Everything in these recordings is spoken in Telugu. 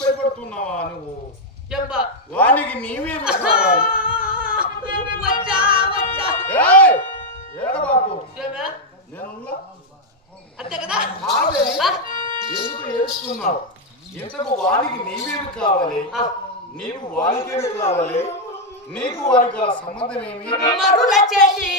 భయపడుతున్నావా నువ్వు? వానికి నీవే అంతే కదా? ఎందుకు ఏడుస్తున్నావు? ఇంతకు వానికి నీవేమి కావాలి? నీవు వానికేమి కావాలి? నీకు వానికి గల సంబంధం ఏమి? మరుల చేసి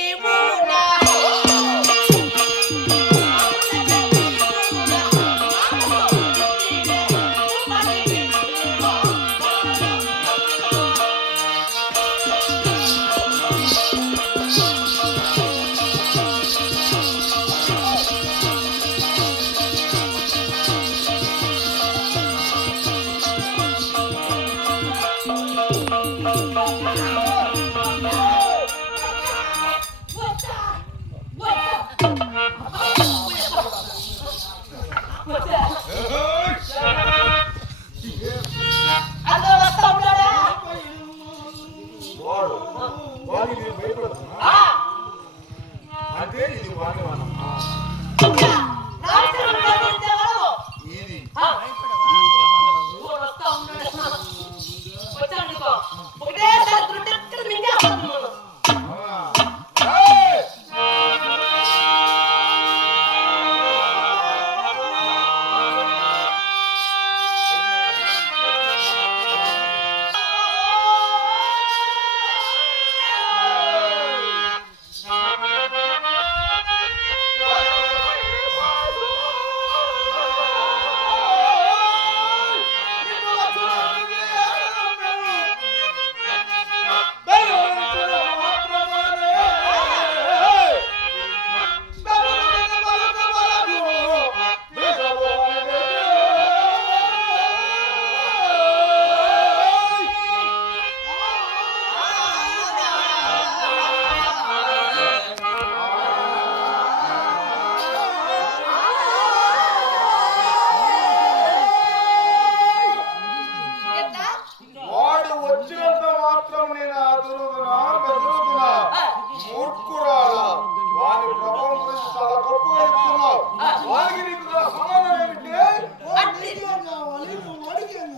అంటే ఇది వాని వనం.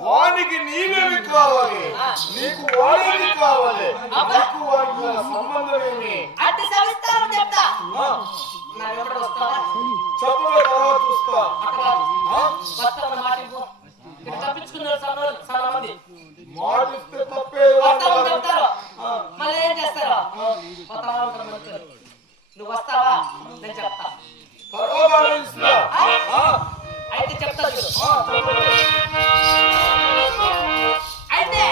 వానికి నీవేమి కావాలి? నీకు వాడికి కావాలి. నీకు వాడికి సంబంధం ఏమి? చెప్పగా తర్వాత చూస్తా. మాటిస్తే తప్పే. మళ్ళీ ఏం చేస్తారా? నువ్వు వస్తావా? నేను చెప్తా. అయితే చెప్తా అయితే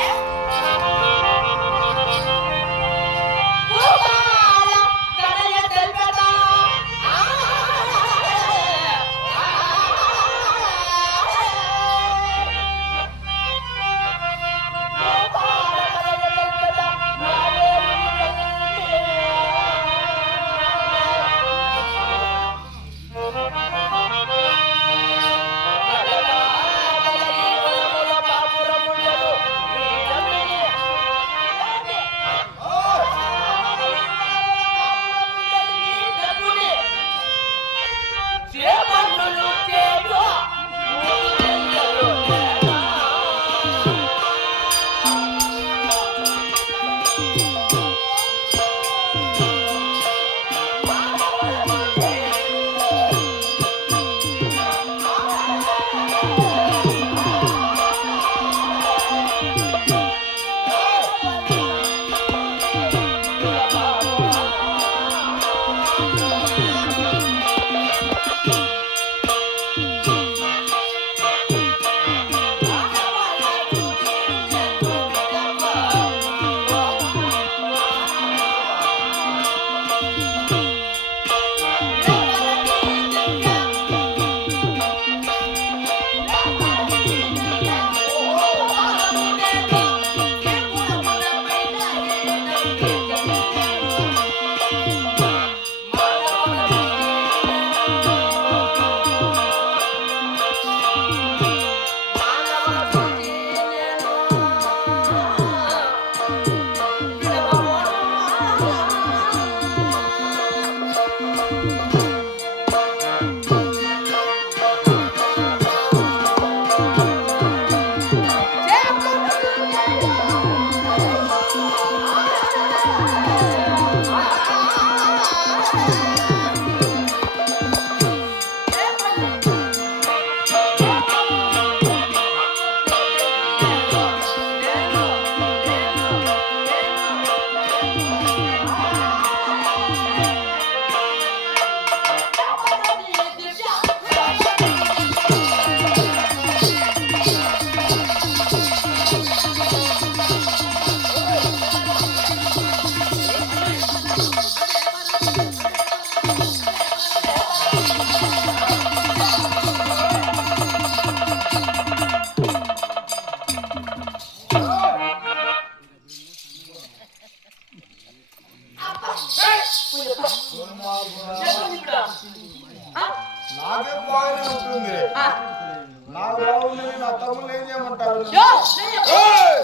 యో, నేను చెప్పు. ఏయ్!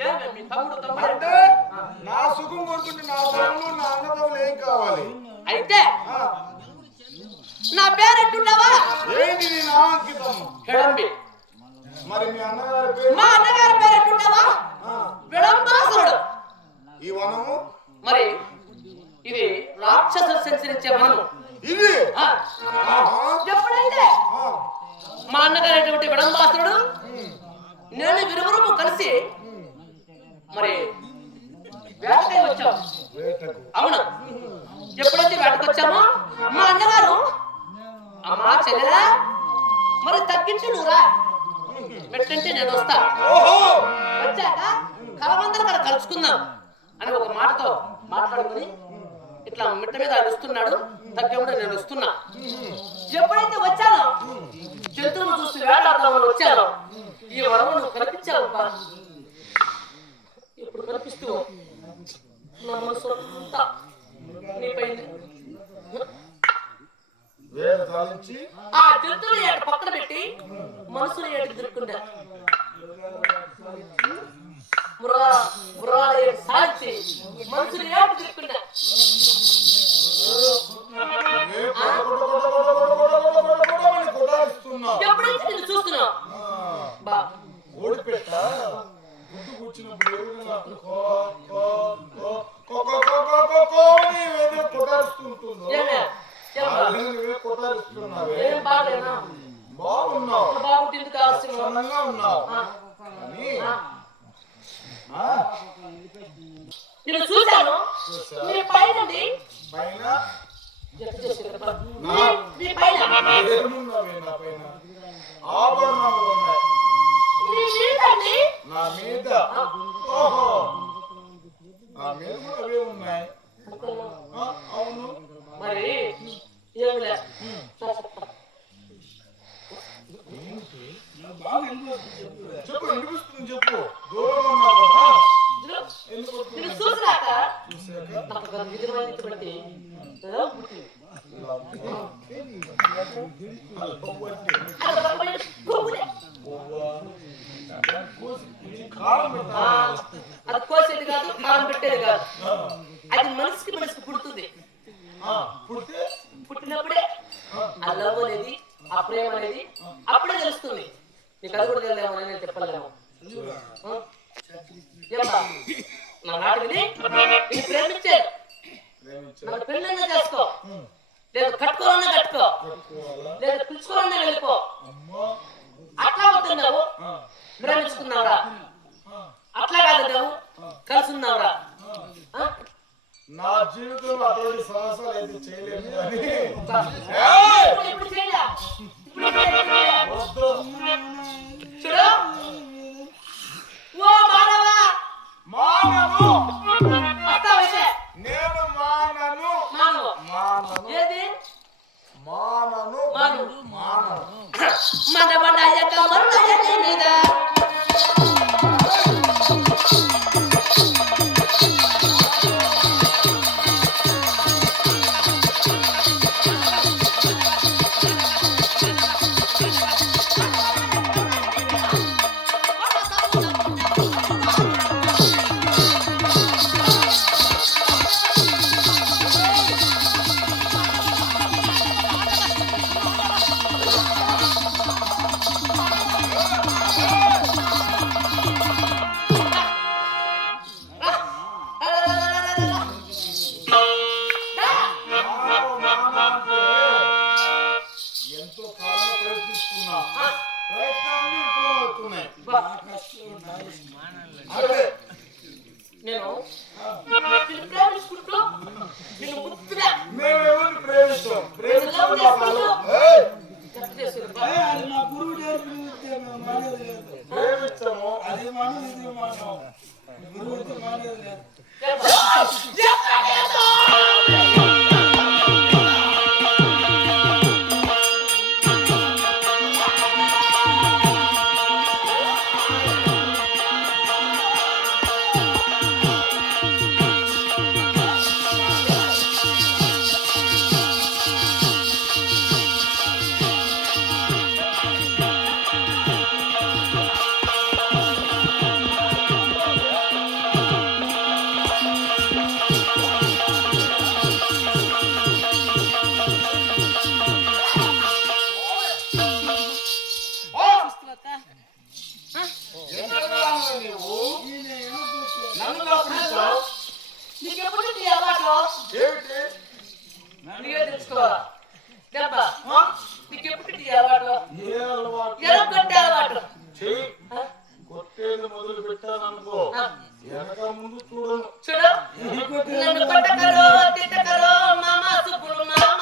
ఏమే మీ తమ్ముడు అంటే నా సుఖం కొడుకుంటే నా తమ్ముడు నా అన్నదమ్ములు ఏం కావాలి? అయితే ఆ, నా పేరు ఎట్టుండవా? ఏంటి నీ నామాంకితం? హిడంబి. మరి మీ అన్నగారి పేరు? మా అన్నగారి పేరు ఎట్టుండవా? ఆ, విడంబాసురుడు. ఈ వనము మరి ఇది రాక్షసులు సంచరించే వనము. ఇది ఆ, ఆహా, ఎప్పుడైతే ఆ, మా అన్నగారైనటువంటి విడంబాసురుడు నేను విరువురు కలిసి మరి వేటకై వచ్చాం. వేటకు. అవును. ఎప్పుడైతే వేటకొచ్చామో మా అన్నగారు అమ్మా చెల్లెలా మరి తగ్గించి నువ్వురా పెట్టంటే నేను వస్తా, ఓహో, వచ్చాక కలమందరం కదా కలుసుకుందాం అని ఒక మాటతో మాట్లాడుకుని ఇట్లా మిట్ట మీద ఆయన వస్తున్నాడు, తగ్గకుండా నేను వస్తున్నా. ఎప్పుడైతే వచ్చానో జంతువులు చూసి వేటాడదామని వచ్చానో ఈ వరము నువ్వు కనిపించావబ్బా. ఇప్పుడు కనిపిస్తూ నా మనసు అంతా నీపై వేట సాధించి ఆ జంతువులు ఏట పక్కన పెట్టి మనసులు ఏట తిరుక్కుంటా మృగాల ఏట సాధించి మనసులు ఏట తిరుక్కుంటా. కొట్టాడుస్తున్నావు. ఎప్పుడైతే నేను చూస్తున్నావు బా ఓడిపెట్ట గుడ్డు కూర్చున్నప్పుడు ఏ విధంగా కో, కో, కో, కో, కో, కో, కో, కో, కో అని ఏదో కొట్టాడుస్తుంటుందో ఏమే ఆ విధంగా నువ్వే కొట్టాడుస్తున్నావే. ఏం బాగలేనా? బాగున్నావు, బాగుంటుంది కావాల్సిన సన్నంగా ఉన్నావు కానీ ఆ, నేను చూశాను నీ పైనండి పైన జత చేసింది బా. నా- నీ పైన ఏమున్నవే నా పైన ఆభరణాలు ఉన్నాయి నీ మీదండి నా మీద. ఓహో, నా మీద కూడా అవే ఉన్నాయి. ఆ, అవును. మరి ఏమిలే చెప్పు, వినిపిస్తుంది చెప్పు. దూరంగా ఉన్నావు కదా, ఎందుకు వస్తుంది? నేను చూసినాక చూశాక నాకు విధులు బట్టి ఏదో పుట్టింది. అది ఒక పైన పువ్వులే. కాలం ఆ, అది కోసేది కాదు, కాలం పెట్టేది కాదు. అది మనిషికి పుడుతుంది. పుడితే పుట్టినప్పుడే ఆ లవ్ అనేది, ఆ ప్రేమ అనేది అప్పుడే తెలుస్తుంది. నీకు అది కూడా తెలియదేమో అని నేను చెప్పలేము. ఏమ్మా, నా మాట విని నేను ప్రేమించాను. నన్ను పెళ్ళైనా చేసుకో, లేదు కట్టుకోవాలన్నా కట్టుకో, కట్టుకోవాలా? లేదు పిలుచుకోవాలన్నా వెళ్ళిపో. అమ్మా, అట్లా వద్దున్నావు, ప్రేమించుకున్నావురా. అట్లా కాదన్నావు, కలిసి ఉన్నావురా. నా జీవితంలో అటువంటి సాహసాలు అయితే చేయలేదు కానీ ఇప్పుడు చేయలే. ఇప్పుడు చేయలే. వద్దు. చూడు, ఓ మానవా, మానను, వస్తావైతే నేను మానను, మానవ మానను, ఏది మానను, మాను మానను. మనవడాయక మరుడయని మీద ఎంతో కాలం ప్రయత్నిస్తున్నా, ప్రయత్నాన్ని విఫలమవుతున్నాయి. అదే నేను నిన్ను ప్రేమించుకుంటూ నిన్ను ముద్దుగా మేము ఎవరిని ప్రేమిస్తాం? లవ్ చేసుకుంటూ ఏయ్! జత చేసేది బా. ప్రేమించము. నీకెప్పుడు నీ అలవాటు ఏమిటి నీవే తెలుసుకోవాలా దెబ్బ నీకెప్పుడు నీ అలవాటు ఏ అలవాటు ఎలా కొట్టే అలవాటు చెయ్యి కొట్టేది మొదలు పెట్టాననుకో వెనక ముందు చూడను చూడు నన్ను కొట్టకరో తిట్టకరో మామ సుబ్బులు మామ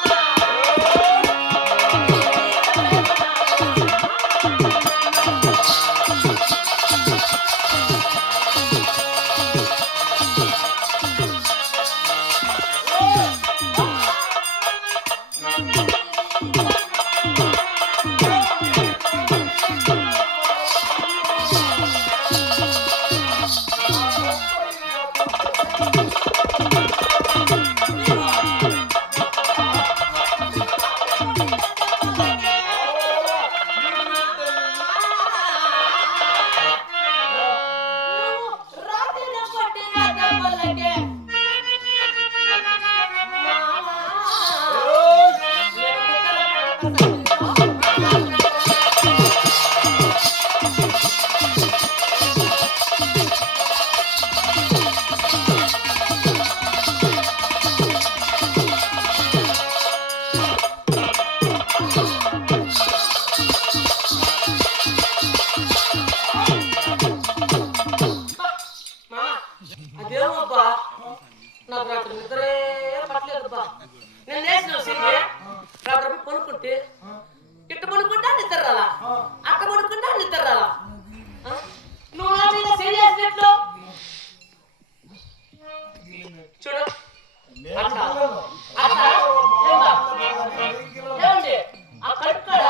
అదేమబ్బా నాకు రాత్రి నిద్రే పట్టలేదబ్బా నేను లేచిన సిరిగే రాత్రి పనుకుంటే ఇట్ట పనుకుంటా నిద్ర రాలా అట్ట పనుకుంటా నిద్ర రాలా నువ్వు నా మీద చేసినట్లు చూడు అట్లా అట్లా ఏమండి ఆ కడుపుకాడ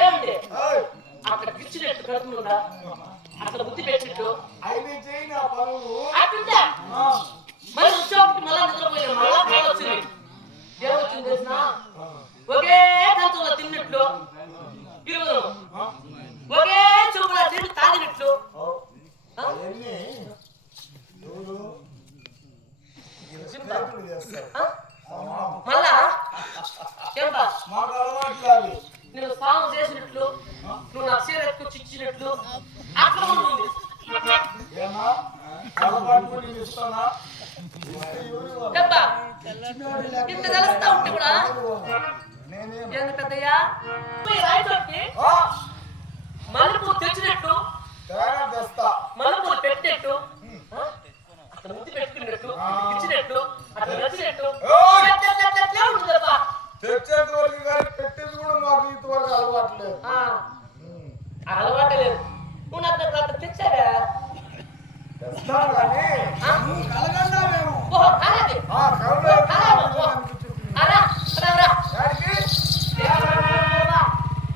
ఏమండి అక్కడ పిచ్చినట్టు కడుపునుందా అక్కడ బుద్ధి పెట్టినట్టు అయితే చేయి నా పనులు అట్టుంటే మళ్ళీ వచ్చేప్పటికి మళ్ళా నిద్రపోయినా మళ్ళా కాల్ వచ్చింది ఏమొచ్చింది తెలిసిన ఒకే కంచంలో తిన్నట్లు ఇరువురు ఒకే చెవులా తిరిగి తాగినట్లు అవన్నీ చూడు స్నేహితులు చేస్తారు మళ్ళా ఏంటా మాకు అలవాట్లు నేను స్నానం చేసినట్లు నువ్వు నా చీర ఎక్కువ చిచ్చినట్లు అక్కడ ఉంటుంది ఏమా అలవాటు నేను ఇస్తానా దెబ్బా ఇంత తెలుస్తా ఉంటే కూడా నేనేం ఏంది పెద్దయ్యా రాయితోటి మల్లెపూలు తెచ్చినట్టు తేడా తెస్తా మల్లెపూలు పెట్టినట్టు అక్కడ ముద్దు పెట్టుకున్నట్టు ఇచ్చినట్టు అక్కడ నచ్చినట్టు ఉంటుందబ్బా తెచ్చేంత వరకు కానీ పెట్టేది కూడా మాకు ఇంతవరకు అలవాట్లేదు అలవాటే లేదు నువ్వు నాకు అక్కడ తెచ్చావా తెస్తాను కానీ కలగండా మేము ఓహో కాలేదు అరా రా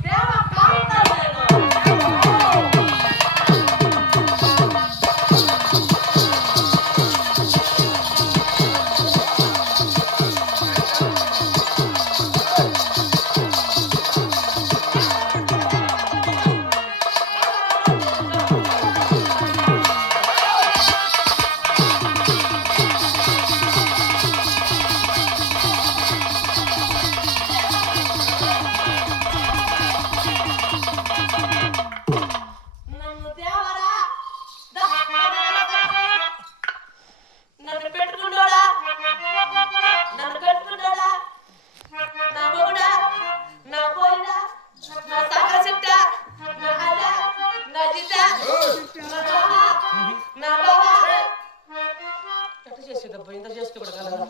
దేవ కాంతాను నేను ఇంత చేస్తే కూడా కదా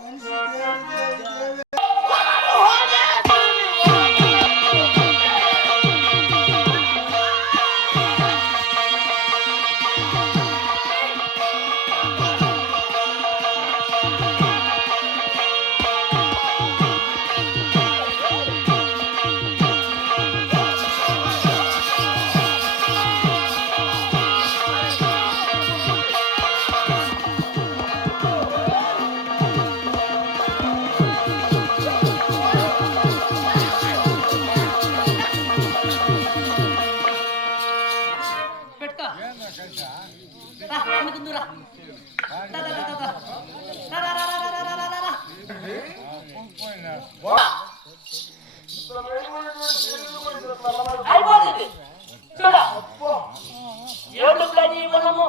ఏడుక జీవనము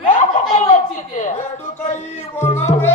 వేటకై వచ్చింది వేడుక ఈ వనమే